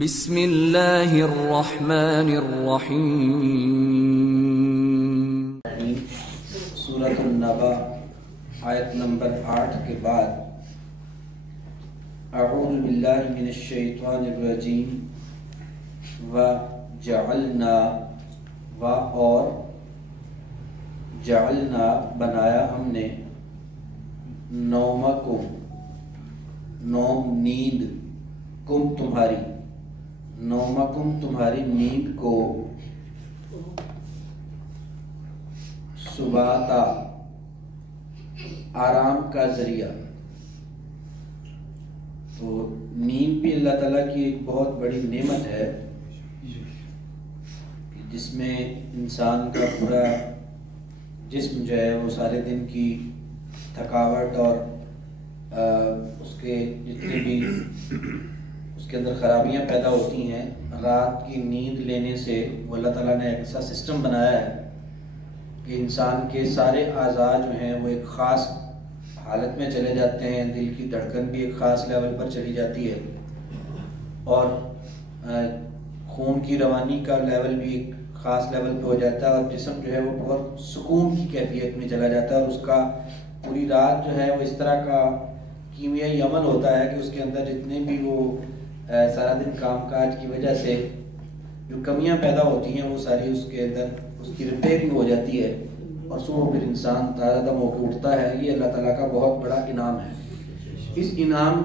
بسم اللہ الرحمن الرحیم۔ سورۃ النبا آیت نمبر 8 کے بعد اعوذ باللہ من الشیطان الرجیم وجعلنا اور جعلنا بنایا ہم نے نومکم نوم نیند کم تمہاری نومکم تمہاری نیند کو سباتا آرام کا ذریعہ۔ تو نیند بھی اللہ تعالیٰ کی ایک بہت بڑی نعمت ہے جس میں انسان کا پورا جسم جو ہے وہ سارے دن کی تھکاوٹ اور اس کے جتنے بھی اس کے اندر خرابیاں پیدا ہوتی ہیں، رات کی نیند لینے سے وہ اللہ تعالیٰ نے ایک ایسا سسٹم بنایا ہے کہ انسان کے سارے اعضاء جو ہیں وہ ایک خاص حالت میں چلے جاتے ہیں، دل کی دھڑکن بھی ایک خاص لیول پر چلی جاتی ہے اور خون کی روانی کا لیول بھی ایک خاص لیول پہ ہو جاتا ہے اور جسم جو ہے وہ بہت سکون کی کیفیت میں چلا جاتا ہے اور اس کا پوری رات جو ہے وہ اس طرح کا کیمیائی عمل ہوتا ہے کہ اس کے اندر جتنے بھی وہ سارا دن کام کاج کی وجہ سے جو کمیاں پیدا ہوتی ہیں وہ ساری اس کے اندر اس کی ریپیئرنگ ہو جاتی ہے اور صبح پھر انسان تازہ دم ہو کے اٹھتا ہے۔ یہ اللہ تعالیٰ کا بہت بڑا انعام ہے۔ اس انعام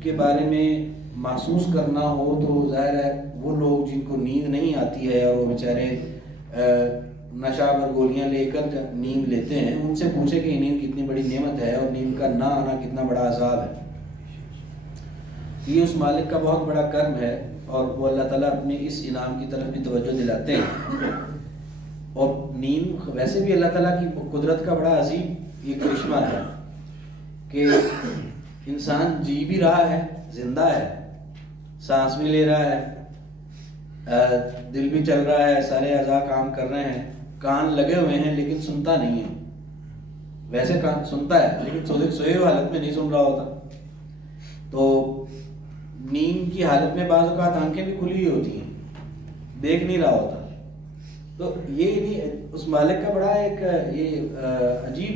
کے بارے میں محسوس کرنا ہو تو ظاہر ہے وہ لوگ جن کو نیند نہیں آتی ہے اور وہ بیچارے نشہ اور گولیاں لے کر نیند لیتے ہیں، ان سے پوچھے کہ نیند کتنی بڑی نعمت ہے اور نیند کا نہ آنا کتنا بڑا عذاب ہے۔ یہ اس مالک کا بہت بڑا کرم ہے اور وہ اللہ تعالیٰ اپنے اس انعام کی طرف بھی توجہ دلاتے ہیں۔ اور نیند ویسے بھی اللہ تعالیٰ کی قدرت کا بڑا عظیم یہ کرشمہ ہے کہ انسان جی بھی رہا ہے، زندہ ہے، سانس بھی لے رہا ہے، دل بھی چل رہا ہے، سارے اعضاء کام کر رہے ہیں، کان لگے ہوئے ہیں لیکن سنتا نہیں ہے۔ ویسے کان سنتا ہے لیکن سوئے ہوئے حالت میں نہیں سن رہا ہوتا۔ تو نیند کی حالت میں بعض اوقات آنکھیں بھی کھلی ہوئی ہوتی ہیں، دیکھ نہیں رہا ہوتا۔ تو یہ اس مالک کا بڑا ایک یہ عجیب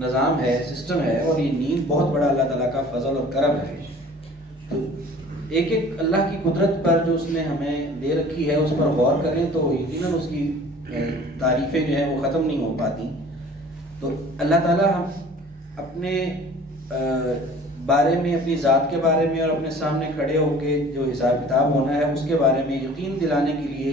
نظام ہے، سسٹم ہے اور یہ نیند بہت بڑا اللہ تعالیٰ کا فضل اور کرم ہے۔ تو ایک ایک اللہ کی قدرت پر جو اس نے ہمیں دے رکھی ہے اس پر غور کریں تو یقیناً اس کی تعریفیں جو ہیں وہ ختم نہیں ہو پاتی۔ تو اللہ تعالیٰ ہم اپنے بارے میں، اپنی ذات کے بارے میں اور اپنے سامنے کھڑے ہو کے جو حساب کتاب ہونا ہے اس کے بارے میں یقین دلانے کے لیے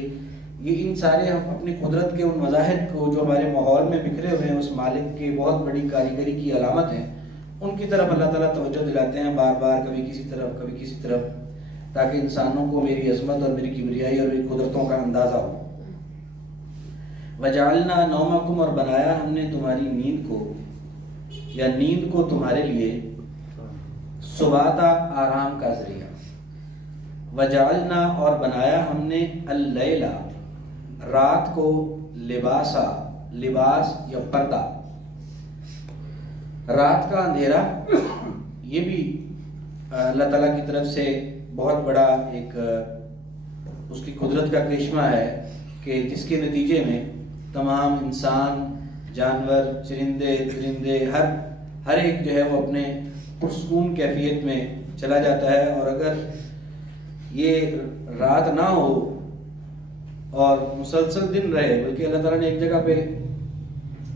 یہ ان سارے ہم اپنی قدرت کے ان مظاہر کو جو ہمارے ماحول میں بکھرے ہوئے ہیں اس مالک کی بہت بڑی کاریگری کی علامت ہیں، ان کی طرف اللہ تعالیٰ توجہ دلاتے ہیں بار بار، کبھی کسی طرف کبھی کسی طرف، تاکہ انسانوں کو میری عظمت اور میری کبریائی اور میری قدرتوں کا اندازہ ہو۔ وجعلنا نومکم اور بنایا ہم نے تمہاری نیند کو یا نیند کو تمہارے لیے سباتا آرام کا ذریعہ۔ وجعلنا اور بنایا ہم نے اللیل رات کو لباسا، لباس یا پردہ۔ رات کا اندھیرا یہ بھی اللہ تعالیٰ کی طرف سے بہت بڑا ایک اس کی قدرت کا کرشمہ ہے کہ جس کے نتیجے میں تمام انسان، جانور، چرندے درندے ہر ایک جو ہے وہ اپنے پرسکون کیفیت میں چلا جاتا ہے۔ اور اگر یہ رات نہ ہو اور مسلسل دن رہے، بلکہ اللہ تعالیٰ نے ایک جگہ پہ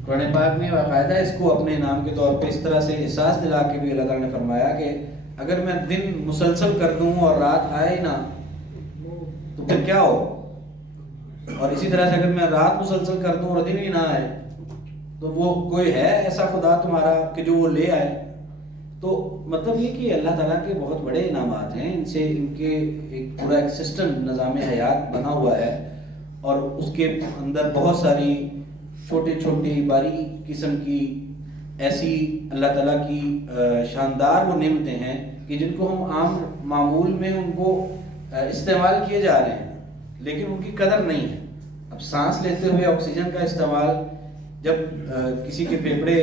قرآن پاک میں باقاعدہ اس کو اپنے انعام کے طور پہ اس طرح سے احساس دلا کے بھی اللہ تعالیٰ نے فرمایا کہ اگر میں دن مسلسل کر دوں اور رات آئے نہ تو پھر کیا ہو، اور اسی طرح سے اگر میں رات مسلسل کر دوں اور دن ہی نہ آئے تو وہ کوئی ہے ایسا خدا تمہارا کہ جو وہ لے آئے۔ تو مطلب یہ کہ اللہ تعالیٰ کے بہت بڑے انعامات ہیں، ان سے ان کے ایک پورا ایک سسٹم نظام حیات بنا ہوا ہے اور اس کے اندر بہت ساری چھوٹی چھوٹی باریک قسم کی ایسی اللہ تعالیٰ کی شاندار وہ نعمتیں ہیں کہ جن کو ہم عام معمول میں ان کو استعمال کیے جا رہے ہیں لیکن ان کی قدر نہیں ہے۔ اب سانس لیتے ہوئے آکسیجن کا استعمال، جب کسی کے پھیپھڑے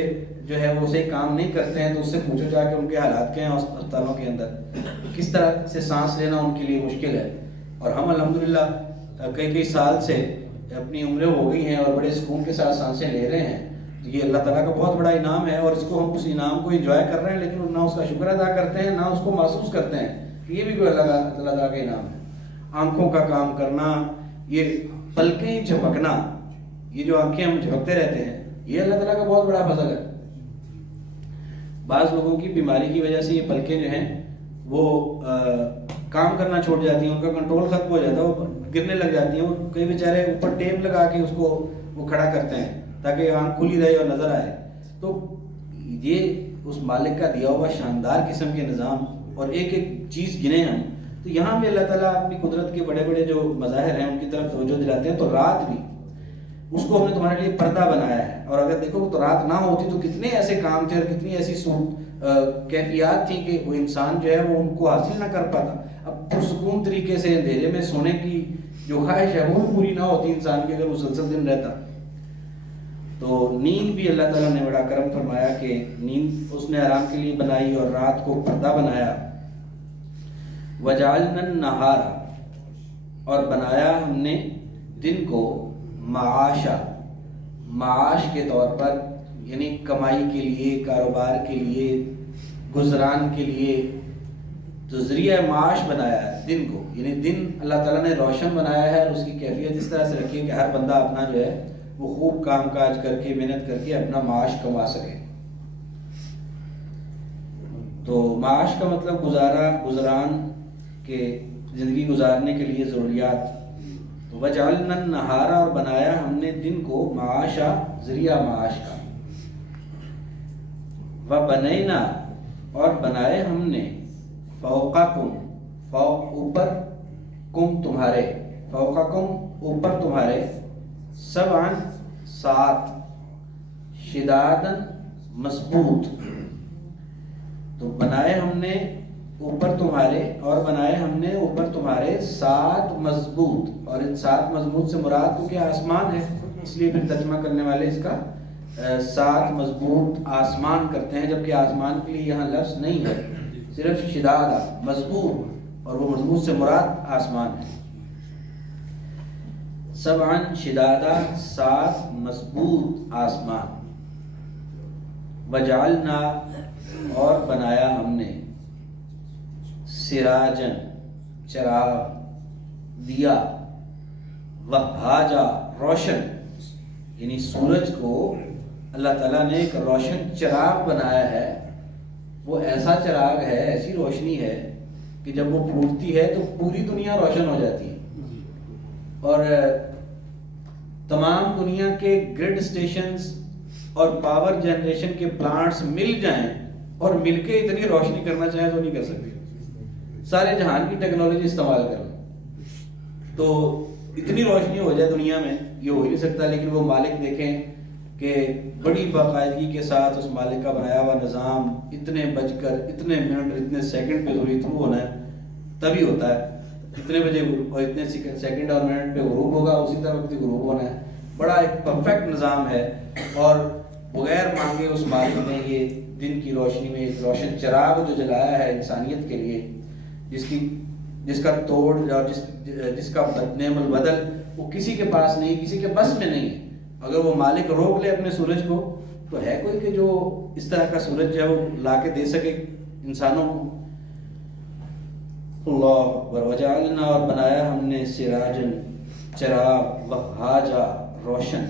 جو ہے وہ صحیح کام نہیں کرتے ہیں تو اس سے پوچھو جا کے ان کے حالات کیا ہیں اسپتالوں کے اندر، کس طرح سے سانس لینا ان کے لیے مشکل ہے۔ اور ہم الحمدللہ کئی سال سے اپنی عمریں ہو گئی ہیں اور بڑے سکون کے ساتھ سانسیں لے رہے ہیں. تو یہ اللہ تعالیٰ کا بہت بڑا انعام ہے اور اس کو ہم اس انعام کو انجوائے کر رہے ہیں, لیکن نہ اس کا شکر ادا کرتے ہیں نہ اس کو محسوس کرتے ہیں کہ یہ بھی کوئی اللہ تعالیٰ کا انعام ہے. آنکھوں کا کام کرنا, یہ پلکیں جھپکنا, یہ جو آنکھیں ہم جھپکتے رہتے ہیں, یہ اللہ تعالیٰ کا بہت بڑا فضل ہے. بعض لوگوں کی بیماری کی وجہ سے یہ پلکیں جو ہیں وہ کام کرنا چھوڑ جاتی ہیں, ان کا کنٹرول ختم ہو جاتا ہے, وہ گرنے لگ جاتی ہیں. وہ کئی بیچارے اوپر ٹیپ لگا کے اس کو وہ کھڑا کرتے ہیں تاکہ آنکھ کھلی رہے اور نظر آئے. تو یہ اس مالک کا دیا ہوا شاندار قسم کے نظام, اور ایک ایک چیز گنے ہم, تو یہاں پہ اللہ تعالیٰ اپنی قدرت کے بڑے بڑے جو مظاہر ہیں ان کی طرف توجہ دلاتے ہیں. تو رات بھی اس کو ہم نے تمہارے لیے پردہ بنایا ہے, اور اگر دیکھو تو رات نہ ہوتی تو کتنے ایسے کام تھے اور کتنی ایسی کیفیات تھیں کہ وہ انسان جو ہے وہ ان کو حاصل نہ کر پاتا. اب پرسکون طریقے سے اندھیرے میں سونے کی جو خواہش ہے وہ پوری نہ ہوتی انسان کی اگر مسلسل دن رہتا. تو نیند بھی اللہ تعالیٰ نے بڑا کرم فرمایا کہ نیند اس نے آرام کے لیے بنائی اور رات کو پردہ بنایا. وَجَعَلْنَا النَّهَارَ, اور بنایا ہم نے دن کو معاشا, معاش کے طور پر, یعنی کمائی کے لیے, کاروبار کے لیے, گزران کے لیے. تو ذریعہ معاش بنایا ہے دن کو, یعنی دن اللہ تعالیٰ نے روشن بنایا ہے, اور اس کی کیفیت اس طرح سے رکھی ہے کہ ہر بندہ اپنا جو ہے وہ خوب کام کاج کر کے محنت کر کے اپنا معاش کما سکے. تو معاش کا مطلب گزران کے زندگی گزارنے کے لیے ضروریات. تو وجعلنا النہار, اور بنایا ہم نے دن کو معاشا, ذریعہ معاش کا. وبنینا, اور بنائے ہم نے فوقکم, فوق اوپر, کم تمہارے, فوقکم اوپر تمہارے, سبعن سات, شدادن مضبوط. تو بنائے ہم نے اوپر تمہارے, اور بنائے ہم نے اوپر تمہارے سات مضبوط. اور ان سات مضبوط سے مراد کیونکہ آسمان ہے, اس لیے پھر ترجمہ کرنے والے اس کا سات مضبوط آسمان کرتے ہیں, جبکہ آسمان کے لیے یہاں لفظ نہیں ہے, صرف شدادہ مضبوط, اور وہ مضبوط سے مراد آسمان ہے. سبعن شدادہ, سات مضبوط آسمان. وجعلنا, اور بنایا ہم نے سراجن, چراغ, دیا, وہاجا, روشن, یعنی سورج کو اللہ تعالیٰ نے ایک روشن چراغ بنایا ہے. وہ ایسا چراغ ہے, ایسی روشنی ہے کہ جب وہ پھوٹتی ہے تو پوری دنیا روشن ہو جاتی ہے, اور تمام دنیا کے گریڈ سٹیشنز اور پاور جنریشن کے پلانٹس مل جائیں اور مل کے اتنی روشنی کرنا چاہیں تو نہیں کر سکتے. سارے جہان کی ٹیکنالوجی استعمال کر لیں تو اتنی روشنی ہو جائے دنیا میں, یہ ہو ہی نہیں سکتا. لیکن وہ مالک دیکھیں کہ بڑی باقاعدگی کے ساتھ اس مالک کا بنایا ہوا نظام, اتنے بج کر اتنے منٹ اتنے سیکنڈ پہ ضروری تھرو ہونا ہے تبھی ہوتا ہے, اتنے بجے اور اتنے سیکنڈ اور منٹ پہ غروب ہوگا, اسی طرح وقت غروب ہونا ہے. بڑا ایک پرفیکٹ نظام ہے, اور بغیر مانگے اس مالک نے یہ دن کی روشنی میں ایک روشن چراغ جو جلایا ہے انسانیت کے لیے, جس کا توڑ اور جس کا نعم البدل وہ کسی کے پاس نہیں, کسی کے بس میں نہیں ہے. اگر وہ مالک روک لے اپنے سورج کو تو ہے کوئی کہ جو اس طرح کا سورج ہے وہ لا کے دے سکے انسانوں کو. اللہ اکبر. وجعلنا, اور بنایا ہم نے سراجن, چراغ, وہاجا, روشن.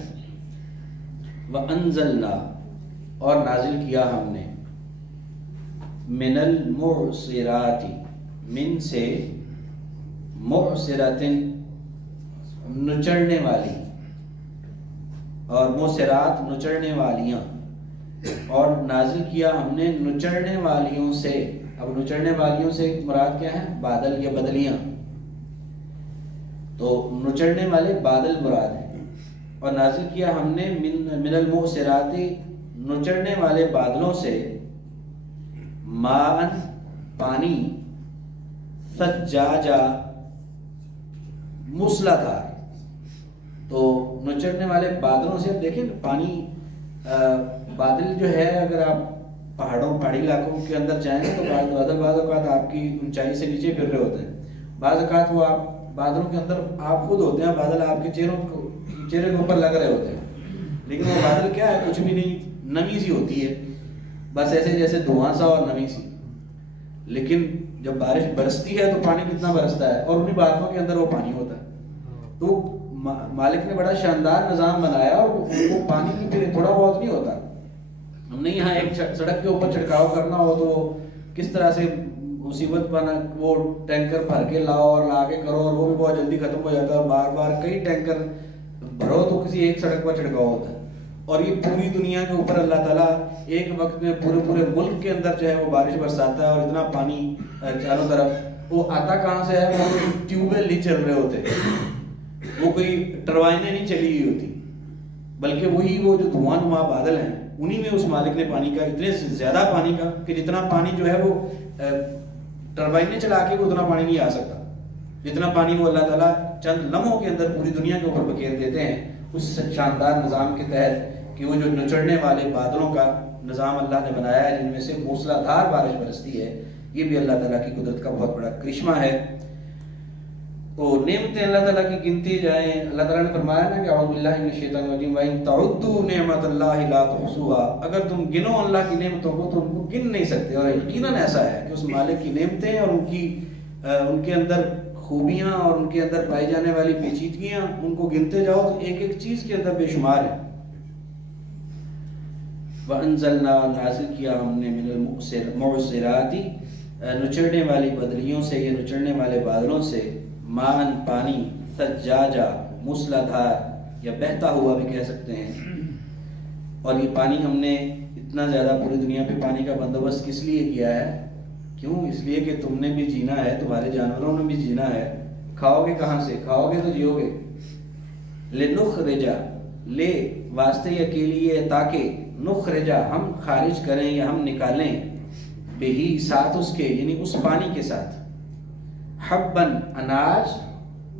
وانزلنا, اور نازل کیا ہم نے من المعصرات, من سے, معصرات نچڑنے والی, اور معصرات نچڑنے والیاں, اور نازل کیا ہم نے نچڑنے والیوں سے. اب نچڑنے والیوں سے مراد کیا ہے؟ بادل یا بدلیاں. تو نچڑنے والے بادل مراد ہیں. اور نازل کیا ہم نے من المعصرات, نچڑنے والے بادلوں سے, ماءً پانی, ثجاجا موسلادھار. تو نچڑنے والے بادلوں سے, دیکھیں پانی, بادل جو ہے اگر آپ پہاڑی علاقوں کے اندر جائیں تو بادل بعض اوقات آپ کی اونچائی سے نیچے پھر رہے ہوتے ہیں, بعض اوقات وہ آپ بادلوں کے اندر آپ خود ہوتے ہیں, بادل آپ کے چہرے کے اوپر لگ رہے ہوتے ہیں, لیکن وہ بادل کیا ہے, کچھ بھی نہیں, نمی سی ہوتی ہے, بس ایسے جیسے دھواں سا اور نمی سی. لیکن جب بارش برستی ہے تو پانی کتنا برستا ہے, اور انہیں بادلوں کے اندر وہ پانی ہوتا ہے. تو مالک نے بڑا شاندار نظام بنایا, اور وہ پانی کی پھر تھوڑا بہت نہیں ہوتا. ہم نے یہاں ایک سڑک کے اوپر چھڑکاؤ کرنا ہو تو کس طرح سے مصیبت بنا, وہ ٹینکر بھر کے لاؤ اور لا کے کرو, اور وہ بھی بہت جلدی ختم ہو جاتا ہے. بار بار کئی ٹینکر بھرو تو کسی ایک سڑک پر چھڑکاؤ ہوتا ہے. اور یہ پوری دنیا کے اوپر اللہ تعالیٰ ایک وقت میں پورے ملک کے اندر جو ہے وہ بارش برساتا ہے, اور اتنا پانی چاروں طرف. وہ آتا کہاں سے ہے, وہ ٹیوب ویل نہیں چل رہے ہوتے, وہ کوئی ٹروائنیں نہیں چلی ہوئی ہوتی, بلکہ وہی وہ جو دھواں نما بادل ہیں انہی میں اس مالک نے پانی کا, اتنے زیادہ پانی کا کہ جتنا پانی جو ہے وہ ٹربائنیں چلا کے وہ اتنا پانی نہیں آ سکتا, جتنا پانی وہ اللہ تعالیٰ چند لمحوں کے اندر پوری دنیا کے اوپر بکھیر دیتے ہیں اس شاندار نظام کے تحت, کہ وہ جو نچڑنے والے بادلوں کا نظام اللہ نے بنایا ہے, جن میں سے موسلا دھار بارش برستی ہے. یہ بھی اللہ تعالیٰ کی قدرت کا بہت بڑا کرشمہ ہے. تو نعمتیں اللہ تعالیٰ کی گنتی جائیں. اللہ تعالیٰ نے فرمایا نا کہ اعوذ باللہ من الشیطان الرجیم وَإِن تَعُدُّوا نِعْمَتَ اللَّهِ لَا تُحْصُوهَا, اگر تم گنو اللہ کی نعمتوں کو تو ان کو گن نہیں سکتے. اور یقیناً ایسا ہے کہ اس مالک کی نعمتیں اور ان کے اندر خوبیاں اور ان کے اندر پائی جانے والی پیچیدگیاں, ان کو گنتے جاؤ تو ایک ایک چیز کے اندر بے شمار ہے. وَأَنزَلْنَا, نازل کیا ہم نے, مِنَ الْمُعْصِرَاتِ, نچڑنے والی بدلیوں سے, یہ نچڑنے والے بادلوں سے, ماءً, پانی, ثجاجا, موسلا دھار یا بہتا ہوا بھی کہہ سکتے ہیں. اور یہ پانی ہم نے اتنا زیادہ پوری دنیا پہ پانی کا بندوبست کس لیے کیا ہے, کیوں, اس لیے کہ تم نے بھی جینا ہے, تمہارے جانوروں نے بھی جینا ہے. کھاؤ گے کہاں سے, کھاؤ گے تو جیو گے. لنخرجا, لے واسطے یا کے لیے, تاکہ, نخرجا, ہم خارج کریں یا ہم نکالیں, بہی, ساتھ اس کے, یعنی اس پانی کے ساتھ, حبن, اناج,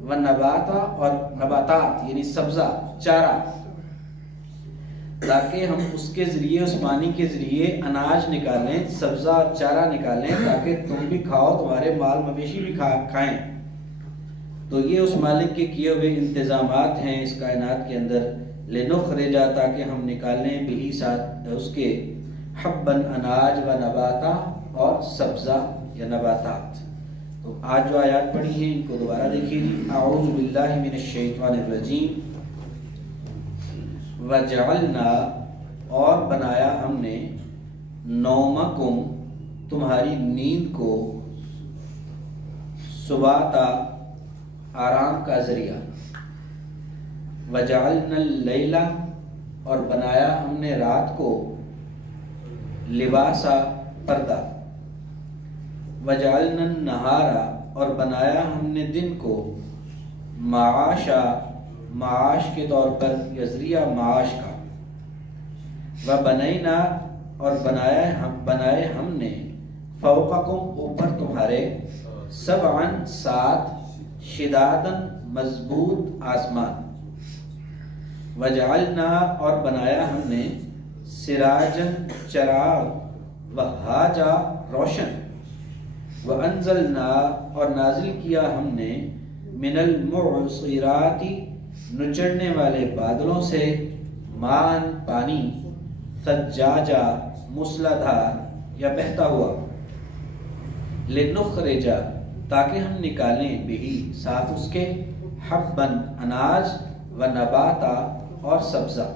و نباتا, اور نباتات یعنی سبزہ, چارہ, تاکہ ہم اس کے ذریعے, اس پانی کے ذریعے اناج نکالیں, سبزہ اور چارہ نکالیں, تاکہ تم بھی کھاؤ, تمہارے مال مویشی بھی کھائیں. تو یہ اس مالک کے کیے ہوئے انتظامات ہیں اس کائنات کے اندر. لنخرجا, تاکہ ہم نکالیں, بہی, ساتھ اس کے, حبن, اناج, و نباتا, اور سبزہ یا نباتات. تو آج جو آیات پڑھی ہیں ان کو دوبارہ دیکھیے جی. اعوذ باللہ من الشیطان الرجیم. وجعلنا, اور بنایا ہم نے, نومکم, تمہاری نیند کو, سباتا, آرام کا ذریعہ. وجعلنا اللیل, اور بنایا ہم نے رات کو, لباسا, پردہ. وجعلنا النہار, اور بنایا ہم نے دن کو, معاشا, معاش کے طور پر یا ذریعہ معاش کا. وبنینا, اور بنائے ہم نے, فوقکم, اوپر تمہارے, سبعن, 7, شدادن, مضبوط آسمان. وجعلنا, اور بنایا ہم نے, سراجن, چراغ, وہاجا, روشن. وانزلنا, اور نازل کیا ہم نے, من المعصرات, نچڑنے والے بادلوں سے, مان, پانی, ثجاجا, موسلا دھار یا بہتا ہوا. لنخرجا, تاکہ ہم نکالیں, بہی, ساتھ اس کے, حبن, اناج, و نباتا, اور سبزہ.